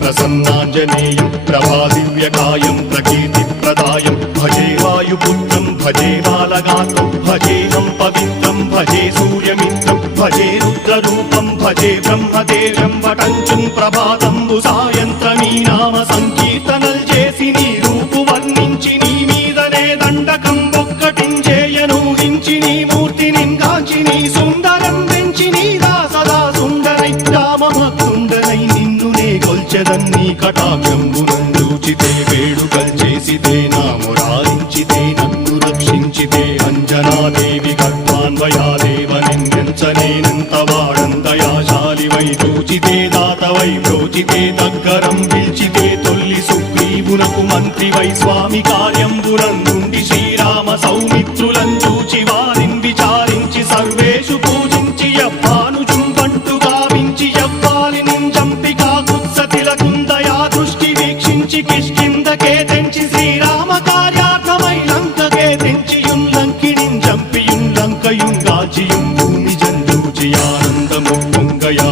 ప్రసన్నాంజనేయం ప్రభాదివ్యకాయం ప్రకీర్తిప్రదాయం భజే వాయుపుత్రం భజే బాలగాత్రం భజేహం పవిత్రం భజే సూర్యమిత్రం భజే రుద్రరూపం భజే బ్రహ్మదేవం వటంచుం ప్రభాతంబు సాయంత్రమీ నామ సంకీర్తనల్ చేసి నీ రూపు వర్ణించి నీ మీదనే దండకం ఒక్కటించేయనూహించి నీ మూర్తిని కాంచి నీ సుందరం పెంచి నీ దాసదా సుందరై రామభక్తుండనై నిన్నునే కొల్చెదన్నీ కటాక్షంబునందూచితే వేడుకల్ చేసితే నా మురారించితే నన్ను రక్షించితే అంజనాదేవి గర్భాన్వయాదేవ నిందించనేనంత వాడందయాశాలివై చూచితే దాతవై బ్రోచితే దగ్గరం పిలిచితే తొల్లి సుగ్రీవునకు మంత్రివై స్వామి కార్యంబునందుండి శ్రీరామ సౌమిత్రులం చూచి వారిని విచారించి సర్వేషు పూజించి యవ్వానుజుంబంటు గావించి యవ్వాలి నింజంపి కాకుత్సతిలకుందయా దృష్టి వీక్షించి కిష్కిందకే తెంచి శ్రీరామ కార్యార్థమై లంకకే తెంచియుం లంకిణిం జంపియుం లంకయుం గాచియుం భూమి జందూచి ఆనందము పొంగయా